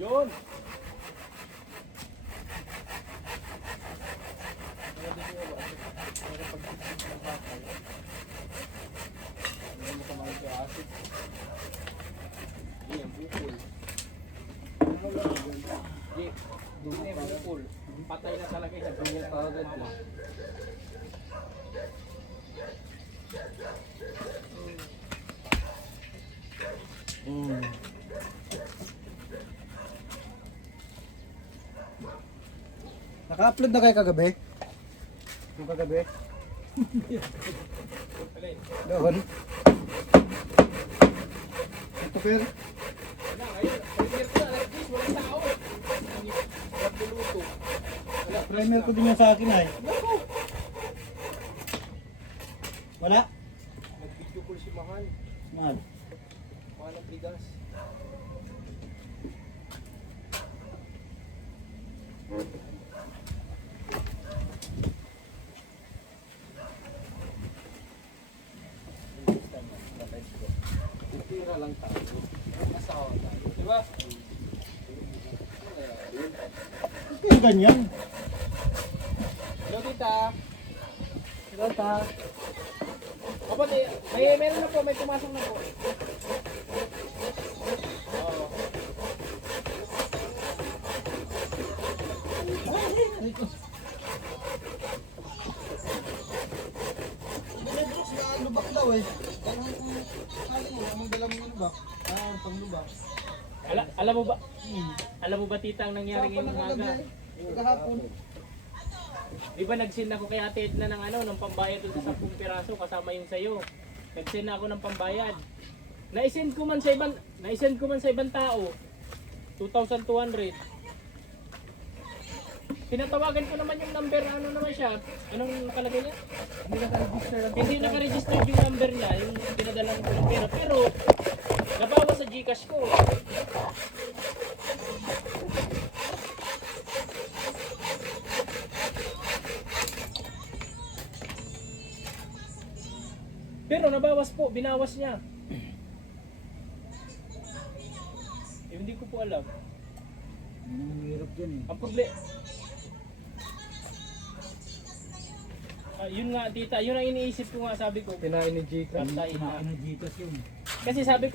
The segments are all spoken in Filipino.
Yun. Patay na talaga sa punya kagad na. Naka-upload na kayo kagabi? Yung kagabi? Doon. Ito pero. Wala, ngayon. Primer ko na, like this, walang tao. Walang luluto. Wala, Primer ko din yung sa akin ay. Wala? nag-video call si Mahal. Mahal. Mahal ng bigas. Tira lang tayo. Asawa tayo. Diba? Yung ganyan. Hello, tita. Hello, ta. Opo, meron na po. May pumasok na po. Oo. Binadrox na lubak daw eh. Parang kung dalam ng lubak. Pang lubak. Alam mo ba? Alam mo ba tita ang nangyari ngayong umaga? Kahapon. Di ba nag-send ako kay Ate Edna ng ng pambayad doon sa 10 piraso kasama yung sayo. Nag-send na ako ng pambayad. Na-send ko man sa ibang tao. 2,200. Pinatawagan ko naman yung number, ano naman siya? Anong nakalagay niya? Hindi naka-register yung number niya, yung pinadala ko ng pera. Pero, nabawas sa Gcash ko. Pero nabawas po, binawas niya. Hindi ko po alam. Ang hirap dyan eh. Ang problema. Yun nga tita, yun ang iniisip ko nga, sabi ko. Kinain ni Gcash. Kinain na. Gcash yun. Kasi sabi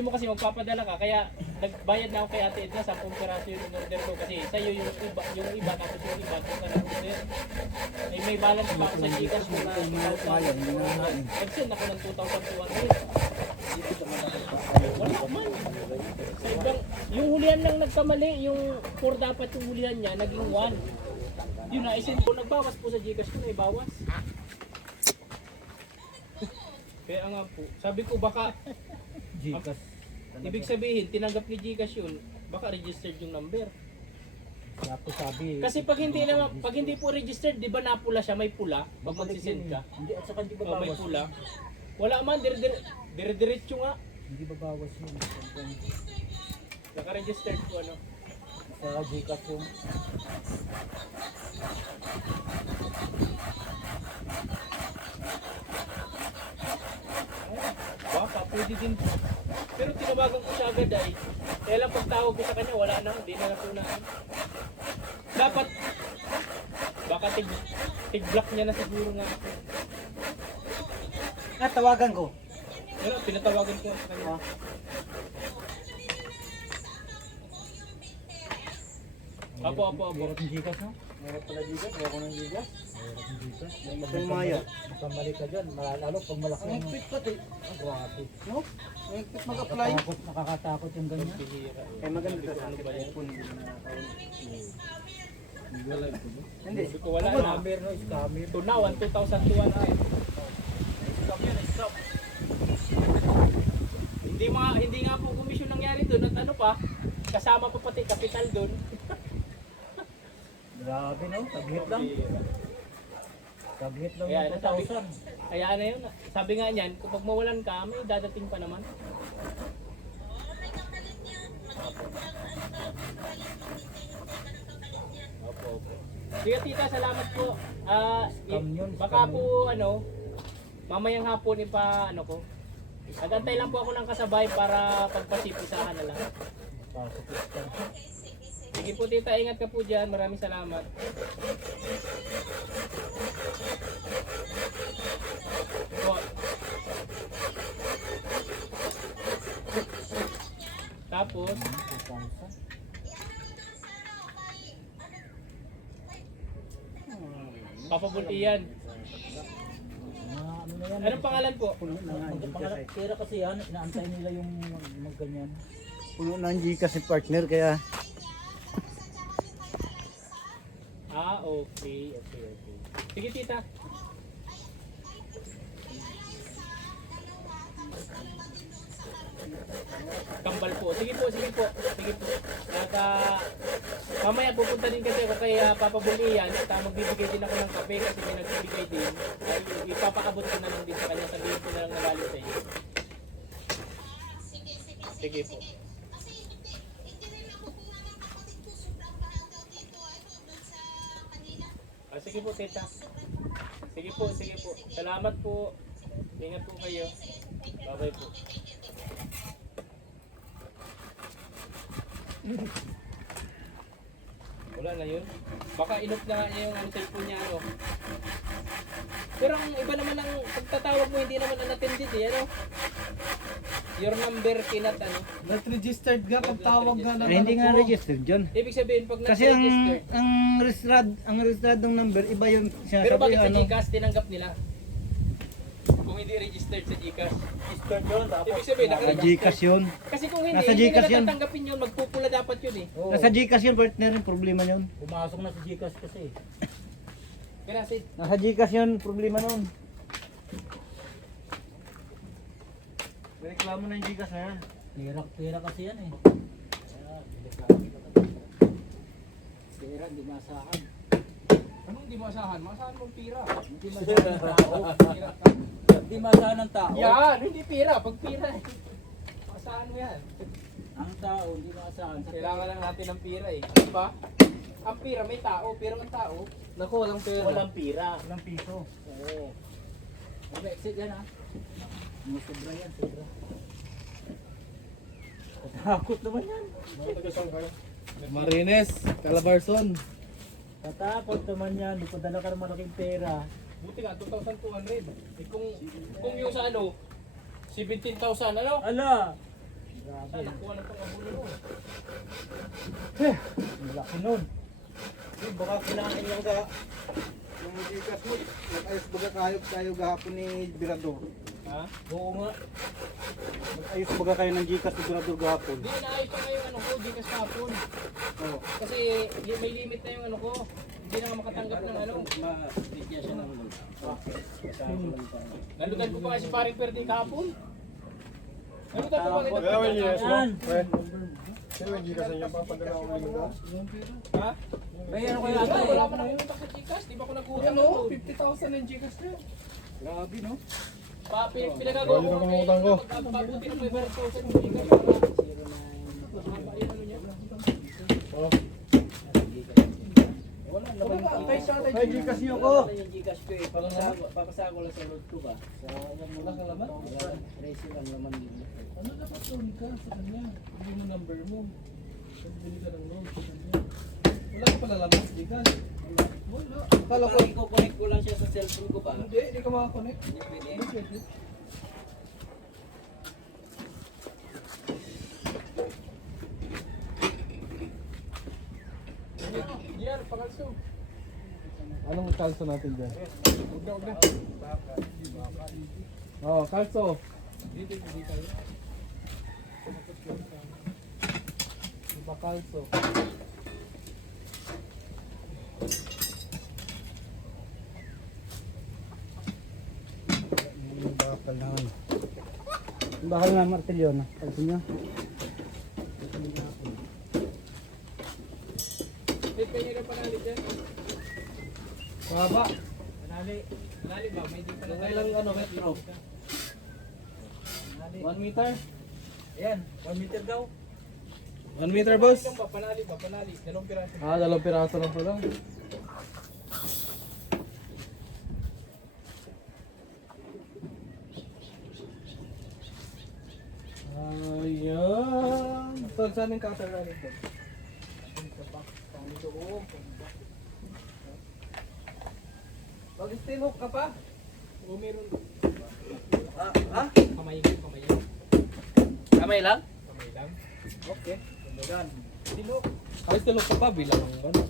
mo kasi magpapadala ka, kaya nagbayad na ako kay Ate Edna sa 10 piraso yung order ko kasi sa'yo yung iba tapos yung iba kung saan order. Ay may balance pa ako sa Gcash ko na 2,000. Nag-send ako ng 2,200. Wala man. Sa ibang, yung hulihan lang nagkamali, yung 4 dapat yung hulihan niya, naging 1. Yun na, isin po, nagbawas po sa Gcash ko, may bawas. Kaya nga po, sabi ko baka, Gcash. ibig sabihin, tinanggap ni Gcash yun, baka registered yung number. Kaya po sabi. Kasi pag hindi po registered, di ba napula siya, may pula, pag magsisend ka. Hindi, at saka hindi Oh, may babawas. pula. Wala man, dire-diretso nga. Hindi babawas yun. Naka-registered po ano. Sa Gcash yun. Baka, pwede din. Pero tinawagan ko siya agad ay. Kaya lang pagtawag ko sa kanya, wala na, hindi na napunaan. Dapat, baka tig-block niya na siguro nga. Tawagan ko. Pero pinatawagan ko sa kanya. Apo. Hirap ng Gcash no? Meron pala Gcash, meron ko ng Gcash. Hirap ng Gcash. Maya. Makamali ka dyan. Lalo pag malaki. Ang higpit pati. Ang grabe. No? Ang higpit mag-apply. Nakakatakot yung ganyan. Ay maganda sa ano ba yan? Hindi. Sabi ko wala na. Scammer no? Scammer. To now, 2,200. Scam yan, scam. Hindi nga po komisyon nangyari doon at ano pa, kasama pa pati kapital doon. Grabe no? Taglit lang. Taglit lang Kaya yung ano sabi, 2,000. kaya ano yun, sabi nga niyan, kapag mawalan ka, may dadating pa naman. Opo. Sige tita, salamat po. Scam yun, Baka scam po mamayang hapon ipa ko. Nagantay lang po ako ng kasabay para pagpasipisahan na lang. Sige po tita, ingat ka po dyan. Maraming salamat. Po. Tapos, papabulti yan. Ano na yan? Anong pangalan po? Puno na nga ang Gcash eh. Kaya kasi yan, inaantay nila yung magganyan. Puno na ang Gcash si partner kaya Ah, okay. Sige tita. Kambal po. Sige po. At mamaya pupunta din kasi ako kay Papa Bulian at magbibigay din ako ng kape kasi may nagbibigay din. Ay, ipapaabot ko na lang din sa kanya. Sabihin ko na lang nagalit sa inyo. Sige po. Sige po, tita. Sige po. Salamat po. Ingat po kayo. Bye-bye po. Wala na yun. Baka inop na nga niya yung cellphone niya, ano. Pero ang iba naman ang pagtatawag mo, hindi naman unattended eh, ano. Your number kinat, ano. Not registered ka pag tawag ka ng ay, hindi nga ano po. registered dyan. Ibig sabihin, pag Kasi ang nasa-registered, ang registered number iba yung pero bakit sa ano. Gcash tinanggap nila? Kung hindi registered sa Gcash. Registered yun, tapos. Ibig sabihin, Sa naka-registered. Gcash yun. Kasi kung hindi, Nasa hindi Gcash nila yun. tatanggapin yun, magpupula dapat yun eh. Oo, Nasa Gcash yun partner yung problema yun. pumasok na si Gcash kasi. Kaya kasi, Nasa Gcash yun problema nun. Reklamo na yung Gcash na yan. Pera kasi yan eh. Pera, hindi masahan. anong hindi mo asahan? Maasahan mong pira. Hindi masahan ng tao. Hindi masahan ng tao. Yan, hindi pira. Pag pira eh. Maasahan mo yan. Ang tao, hindi masahan. Kailangan lang natin ng pira eh. Diba? Ang pira may tao, pero ang tao, naku, walang pera. Walang pira. Walang piso. Oo. May exit yan ah. May sobra yan, sobra. Takot naman yan. Marines, Calabarzon. Tatakot naman yan. Di pa dala ka ng malaking pera. Buti nga, 2,200. Eh kung yung sa ano, 17,000 ano? Ala! Saan Grabe. nakuha ng pangabulo mo? Ang laki nun. Baka kinain lang sa yung Gcash mo. Nag-ayos baga kayo gahapon ni Birador. Ha? Oo nga. Nag-ayos baga kayo ng Gcash ni Birador gahapon. Hindi naayos pa nga yung ano ko, di ka sapon. Oo. Kasi may limit na yung ano ko. Hindi na nga makatanggap ng ano. Bigyan siya ng Nalugan ko pa kasi paring perdi kahapon. Nalugan ko pa rin Yan. Sino yung Gcash niya papadala ko linggo? Ha? May ano kaya Wala, ata wala eh. pa nang utak sa Gcash. Di ba ako nag-utang Ano? ano? 50,000 yung Gcash niya. Grabe no? Pinagagawa ko Ayun ang kay utang ko. magpapabuti ng 500,000 yung Gcash para mahaba yung ano niya. Oh. Wala naman yung Antay siya, antay Ay, Gcash niyo ko. Wala yung Gcash ko eh. Papasago lang sa road ko ba? Sa Wala ka laman? Tracy lang naman yun. Ano dapat loan ka sa kanya? Hindi mo number mo. Bili ka ng loan sa kanya. Wala ka pala laman sa Gcash. Wala. Akala ko, i-connect ko lang siya sa cellphone ko ba? hindi ka makakonect. Hindi pwede. Hindi pwede. Yan, pakalso. Anong kalso natin dyan? Huwag na. Oh, kalso. Dito, hindi tayo. Iba kalso. Bakal na. Bakal na martilyo na. Kalso niya. Dito, kanya na panalit yan. Pahaba. Panali. Panali ba? May di pa na Ilang ano, metro? 1 meter? Ayan, 1 meter daw. 1 meter, boss? Panali lang ba? Panali ba? Panali. Dalawang piraso. Ah, 2 piraso lang pala. Ayan. Tol, saan yung cutter natin to? Mag-steel hook ka pa? O meron. Ha? Kamay lang. Kamay lang? Kamay lang. Okay. Yan. Sino? Ay, steel hook ka pa bilang ano?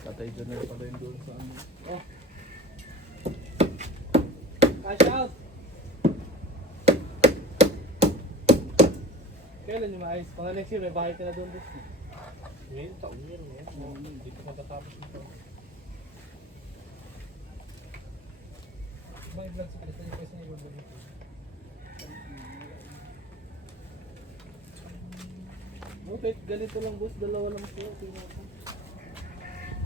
Patay dyan na pala yung doon sa ano. Cash out! Kailan yung maayos? Mga next year, may bahay ka na doon. Ngayon, taon yun. Hindi pa matatapos ito. Mga vlog sa Krista yung kasi yung vlog ito. Okay, ganito lang boss. Dalawa lang po. Okay na po.